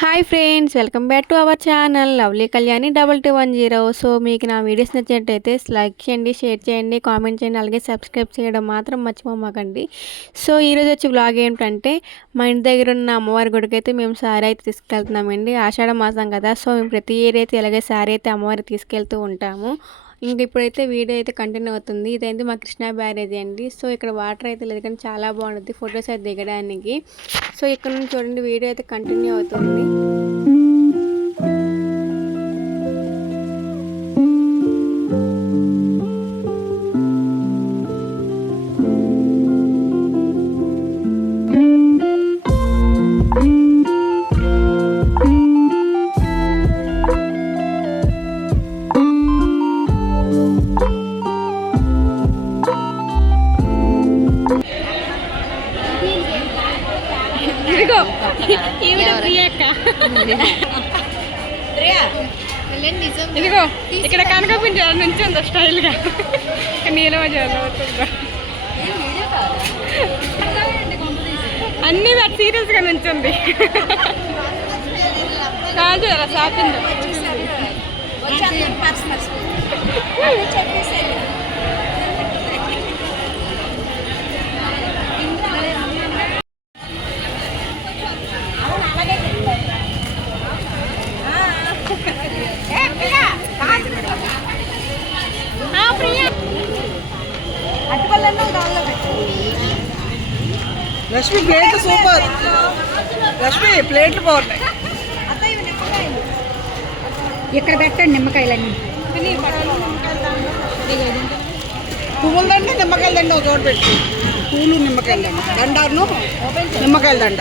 Hi friends, welcome back to our channel lovely Kalyani 2210. So మీకు నా videos నచ్చినట్టయితే like చేయండి, షేర్ చేయండి, కామెంట్ చేయండి, అలాగే సబ్స్క్రైబ్ చేయడం మాత్రం మర్చిపోమాకండి. సో ఈరోజు వచ్చి బ్లాగ్ ఏంటంటే మా ఇంటి దగ్గర ఉన్న అమ్మవారి గుడికి అయితే మేము శారీ అయితే తీసుకెళ్తున్నామండి. ఆషాఢ మాసం కదా, సో మేము ప్రతి ఇయర్ అయితే ఇలాగే శారీ అయితే అమ్మవారికి తీసుకెళ్తూ ఉంటాము. ఇంక ఇప్పుడైతే వీడియో అయితే కంటిన్యూ అవుతుంది. ఇదైతే మా కృష్ణా బ్యారేజ్ అండి. సో ఇక్కడ వాటర్ అయితే లేదు కానీ చాలా బాగుంటుంది ఫొటోస్ అయితే దిగడానికి. సో ఇక్కడ నుంచి చూడండి, వీడియో అయితే కంటిన్యూ అవుతుంది. ఇదిగో ఇక్కడ కనకపించారు నుంచి ఉందా స్టైల్గా నీలమ అవుతుందా అన్నీ బట్ సీరియస్గా నుంచి ఉంది. కాదు అలా షాపింగ్ లక్ష్మి ప్లేట్లు సూపర్. లక్ష్మి ప్లేట్లు బాగున్నాయి. ఇక్కడ పెట్టండి నిమ్మకాయలన్నీ. పువ్వుల దండ, నిమ్మకాయల దండ ఒక చోట పెట్టి, పూలు నిమ్మకాయల దండ, దండాను నిమ్మకాయల దండ.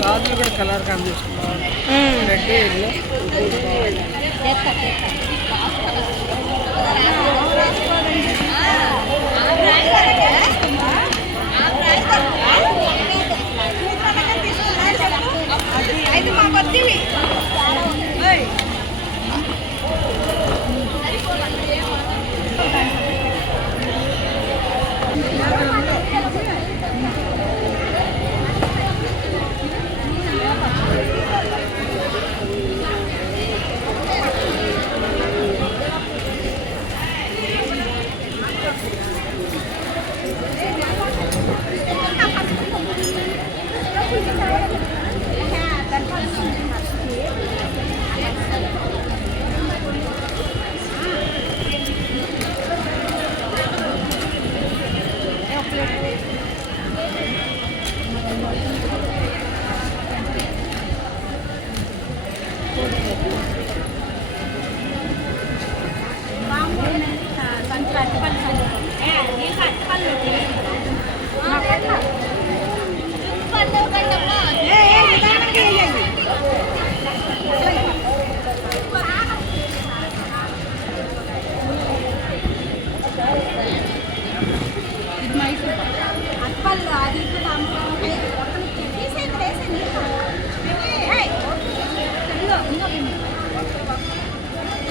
గాజులు కూడా colour combination red yellow.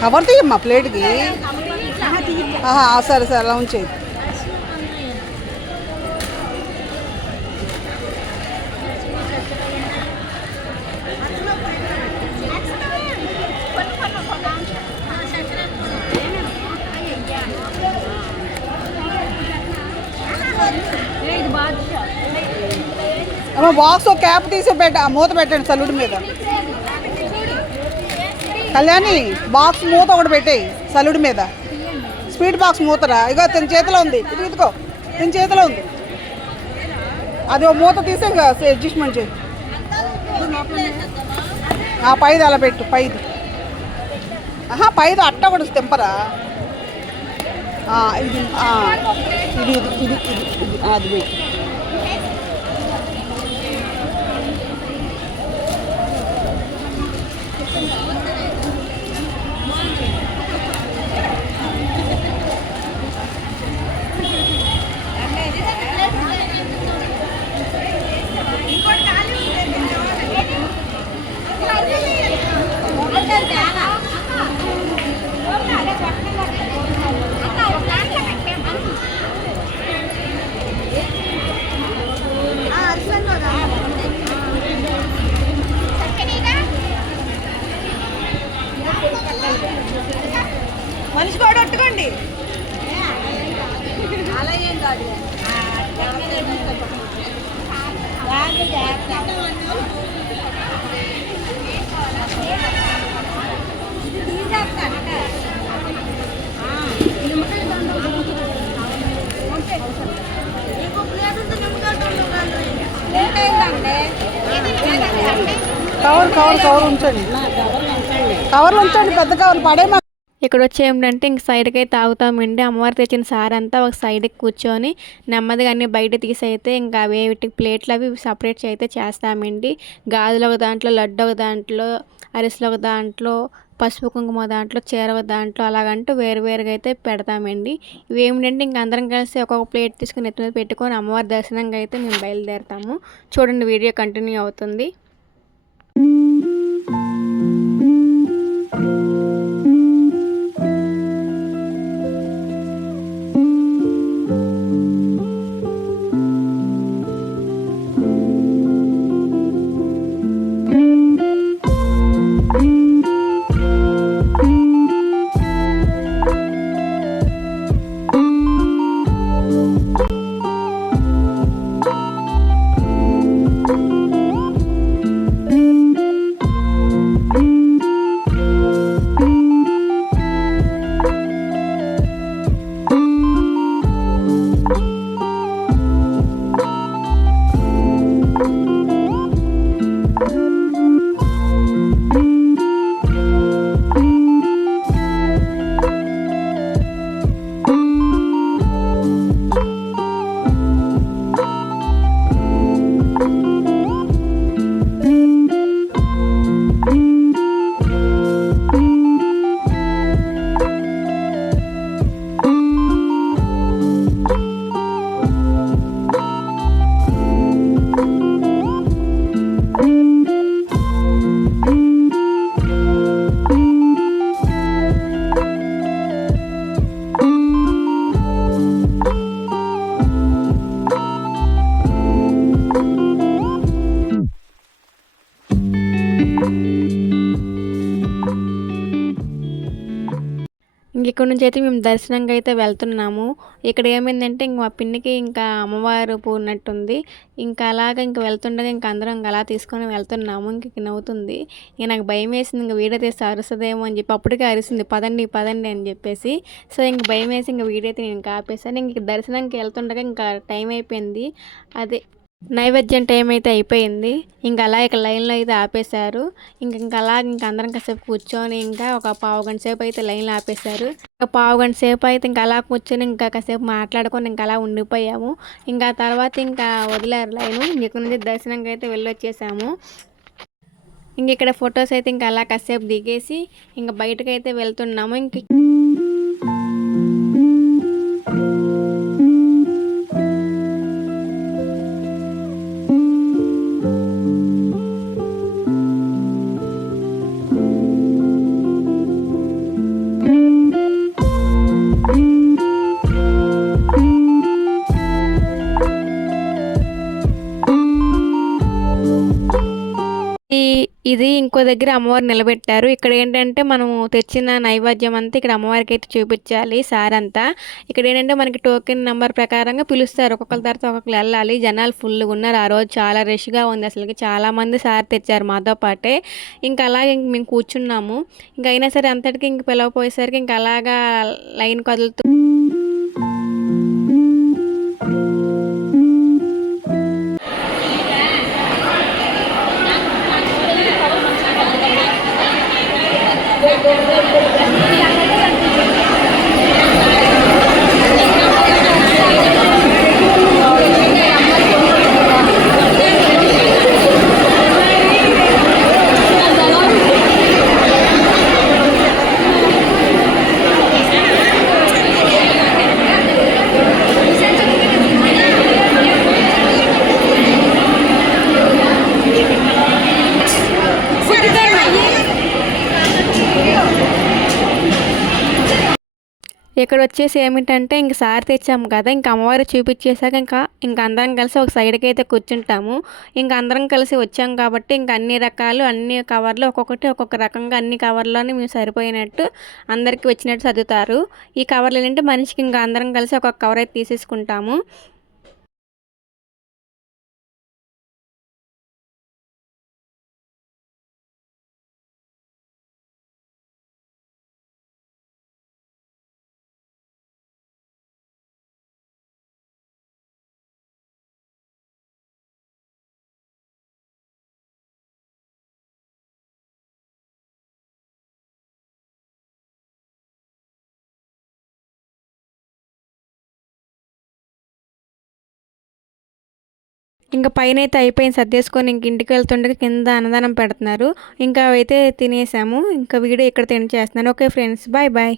Cover తీయమ్మా ప్లేట్కి. సరే సరే అలా ఉంచేది. అమ్మ బాక్స్ క్యాప్ తీసి మూత పెట్టండి సల్లుడి మీద. కళ్యాణి బాక్స్ మూత ఒకటి పెట్టేయి సల్లుడి మీద. Sweet box మూతరా? ఇగో తన చేతిలో ఉంది, ఇదిగో తన చేతిలో ఉంది. అది మూత తీసి అడ్జస్ట్మెంట్ చేయి. పైది అలా పెట్టు, పైది. పైది అట్ట కూడా తెంపరా. ఇది ఇది ఇది ఇది అది పెట్టు. కవర్ కవర్ కవర్ ఉంచండి, కవర్లు ఉంచండి, పెద్ద కవర్లు పడేమా. ఇక్కడ వచ్చి ఏమిటంటే ఇంక సైడ్కి అయితే తాగుతామండి. అమ్మవారు తెచ్చిన సార్ అంతా ఒక సైడ్కి కూర్చొని నెమ్మదిగా అన్ని బయట తీసి అయితే ఇంకా అవి ప్లేట్లు అవి సపరేట్ అయితే చేస్తామండి. గాజులు ఒక దాంట్లో, లడ్డు ఒక దాంట్లో, అరిసెలు ఒక దాంట్లో, పసుపు కుంకుమ దాంట్లో, చీర ఒక దాంట్లో, అలాగంటూ వేరువేరుగా అయితే పెడతామండి. ఇవి ఏమిటంటే ఇంక అందరం కలిసి ఒక్కొక్క ప్లేట్ తీసుకుని ఎత్తి మీద పెట్టుకొని అమ్మవారి దర్శనంగా అయితే మేము బయలుదేరుతాము. చూడండి, వీడియో కంటిన్యూ అవుతుంది. ఇక్కడ నుంచి అయితే మేము దర్శనంగా అయితే వెళ్తున్నాము. ఇక్కడ ఏమైందంటే ఇంక మా పిన్నికి ఇంకా అమ్మవారు పూనట్టుంది. ఇంకా అలాగ ఇంక వెళ్తుండగా ఇంక అందరం అలా తీసుకొని వెళ్తున్నాము. ఇంక నవ్వుతుంది. ఇంక నాకు భయం వేసింది, ఇంక వీడియో తీస్తే అరుస్తుందేమో అని చెప్పి అప్పటికే అరిసింది, పదండి పదండి అని చెప్పేసి. సో ఇంక భయం వేసి ఇంక వీడియో అయితే నేను ఆపేసాను. ఇంక దర్శనంకి వెళ్తుండగా ఇంకా టైం అయిపోయింది. అదే నైవేద్యం టైం అయితే అయిపోయింది. ఇంకా అలా ఇక లైన్లో అయితే ఆపేశారు. ఇంకా అలా ఇంకా అందరం కాసేపు కూర్చొని ఇంకా ఒక పావుగంట సేపు అయితే లైన్లో ఆపేశారు. ఒక పావుగంట సేపు అయితే ఇంకా అలా కూర్చొని ఇంకా కాసేపు మాట్లాడుకొని ఇంకా అలా ఉండిపోయాము. ఇంకా తర్వాత ఇంకా వదిలేరు లైను. ఇక్కడ నుంచి దర్శనంకి అయితే వెళ్ళొచ్చేసాము. ఇంక ఇక్కడ ఫొటోస్ అయితే ఇంకా అలా కాసేపు దిగేసి ఇంకా బయటకు అయితే వెళ్తున్నాము. ఇంక ఇది ఇంకో దగ్గర అమ్మవారు నిలబెట్టారు. ఇక్కడ ఏంటంటే మనము తెచ్చిన నైవేద్యం అంతా ఇక్కడ అమ్మవారికి అయితే చూపించాలి సార్ అంతా. ఇక్కడ ఏంటంటే మనకి టోకెన్ నెంబర్ ప్రకారంగా పిలుస్తారు. ఒక్కొక్కరి తర్వాత ఒక్కొక్కరు వెళ్ళాలి. జనాలు ఫుల్గా ఉన్నారు. ఆ రోజు చాలా రష్గా ఉంది. అసలుకి చాలామంది సార్ తెచ్చారు మాతో పాటే. ఇంకా అలాగే ఇంక మేము కూర్చున్నాము. ఇంకా అయినా సరే అంతటికి ఇంక పిలవపోయేసరికి ఇంకా అలాగా లైన్ కదులుతూ ఇక్కడ వచ్చేసి ఏమిటంటే ఇంక సార్ తెచ్చాము కదా, ఇంకా అమ్మవారు చూపించేసాక ఇంకా అందరం కలిసి ఒక సైడ్కి అయితే కూర్చుంటాము. ఇంకా అందరం కలిసి వచ్చాం కాబట్టి ఇంకా అన్ని రకాలు అన్ని కవర్లు ఒక్కొక్కటి ఒక్కొక్క రకంగా అన్ని కవర్లోనే మేము సరిపోయినట్టు అందరికీ వచ్చినట్టు చదువుతారు. ఈ కవర్లు ఏంటంటే మనిషికి ఇంకా అందరం కలిసి ఒక్కొక్క కవర్ అయితే తీసేసుకుంటాము. ఇంకా పైన అయితే అయిపోయింది సర్దేసుకొని ఇంక ఇంటికి వెళ్తుండగా కింద అన్నదానం పెడుతున్నారు. ఇంకా అవైతే తినేసాము. ఇంకా వీడియో ఇక్కడ తిని చేస్తున్నాను. Okay friends, bye bye.